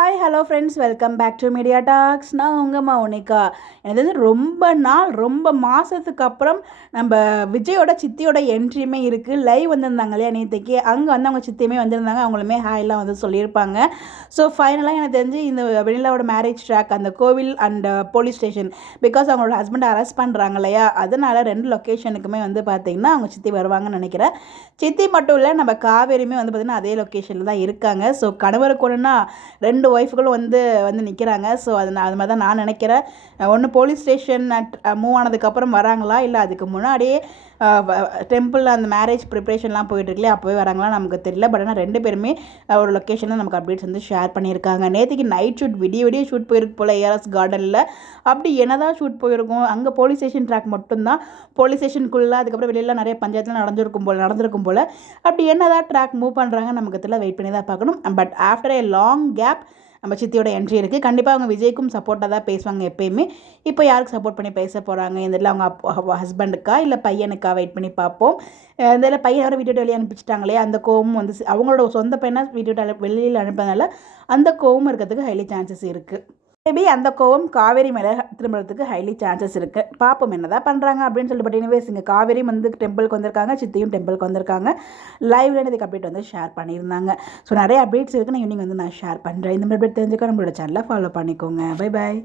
Hi hello friends, welcome back to media talks. நான் உங்கள் மௌனிகா. எனக்கு வந்து ரொம்ப மாதத்துக்கு அப்புறம் நம்ம விஜயோட சித்தியோட என்ட்ரியுமே இருக்குது. லைவ் வந்திருந்தாங்க இல்லையா நேற்றுக்கு, அங்கே வந்து அவங்க சித்தியுமே வந்திருந்தாங்க. அவங்களுமே ஹாய்லாம் வந்து சொல்லியிருப்பாங்க. ஸோ ஃபைனலாக எனக்கு தெரிஞ்சு இந்த வெண்ணிலாவோட மேரேஜ் ட்ராக் அந்த கோவில் அண்ட் போலீஸ் ஸ்டேஷன், பிகாஸ் அவங்களோட ஹஸ்பண்டை அரெஸ்ட் பண்ணுறாங்க இல்லையா, அதனால் 2 லொக்கேஷனுக்குமே வந்து பார்த்திங்கன்னா அவங்க சித்தி வருவாங்கன்னு நினைக்கிறேன். சித்தி மட்டும் இல்லை, நம்ம காவேரியுமே வந்து பார்த்திங்கன்னா அதே லொக்கேஷனில் தான் இருக்காங்க. ஸோ கணவருக்கு ஒன்றுனா 2 ஒய்ஃப்களும் வந்து நிற்கிறாங்க. ஸோ அது மாதிரி தான் நான் நினைக்கிறேன். ஒன்று போலீஸ் ஸ்டேஷன் மூவ் ஆனதுக்கப்புறம் வராங்களா, இல்லை அதுக்கு முன்னாடியே டெம்பிள் அந்த மேரேஜ் ப்ரிப்ரேஷன்லாம் போயிட்டுருக்கலையே அப்போவே வராங்களா நமக்கு தெரியல. பட் ஆனால் 2 பேருமே ஒரு லொக்கேஷனில் நமக்கு அப்டேட்ஸ் வந்து ஷேர் பண்ணியிருக்காங்க. நேற்றுக்கு நைட் ஷூட் விடிய ஷூட் போயிருக்கு போல் ஏஆர்எஸ் கார்டனில். அப்படி என்னதான் ஷூட் போயிருக்கும், அங்கே போலீஸ் ஸ்டேஷன் ட்ராக் மட்டும்தான், போலீஸ் ஸ்டேஷனுக்குள்ளே அதுக்கப்புறம் வெளியில் நிறைய பஞ்சாயத்தில் நடந்திருக்கும் போல். அப்படி என்னதான் ட்ராக் மூவ் பண்ணுறாங்க நமக்கு தெரியல, வெயிட் பண்ணி தான் பார்க்கணும். But after a long gap நம்ம சித்தியோட என்ட்ரி இருக்குது. கண்டிப்பாக அவங்க விஜய்க்கும் சப்போர்ட்டாக தான் பேசுவாங்க எப்பயுமே. இப்போ யாருக்கு சப்போர்ட் பண்ணி பேச போகிறாங்க, இந்த இதில் அவங்க ஹஸ்பண்டுக்கா இல்லை பையனுக்கா, வெயிட் பண்ணி பார்ப்போம். இந்த இதில் பையன் யாரும் வீட்டு வெளியே அனுப்பிச்சிட்டாங்களே, அந்த கோவம் வந்து அவங்களோட சொந்த பையனை வீட்டு வெளியில் அனுப்பினதால அந்த கோவம் இருக்கிறதுக்கு ஹைலி சான்சஸ் இருக்குது. மேபி அந்த கோவம் காவேரி மேலே திரும்புறதுக்கு ஹைலி சான்சஸ் இருக்குது. பார்ப்போம் என்ன தான் பண்ணுறாங்க அப்படின்னு சொல்லிட்டு. பட் எனிவேஸ் இங்கே காவேரி வந்து டெம்பிளுக்கு வந்திருக்காங்க, சித்தியும் டெம்பிளுக்கு வந்திருக்காங்க. லைவ்ல இதுக்கு அப்டேட் வந்து ஷேர் பண்ணியிருந்தாங்க. ஸோ நிறைய அப்டேட்ஸ் இருக்குது, நான் ஈவினிங் வந்து நான் ஷேர் பண்ணுறேன். இந்த மாதிரி அப்டேட் தெரிஞ்சுக்க நம்மளோட சேனலை ஃபாலோ பண்ணிக்கோங்க. Bye bye.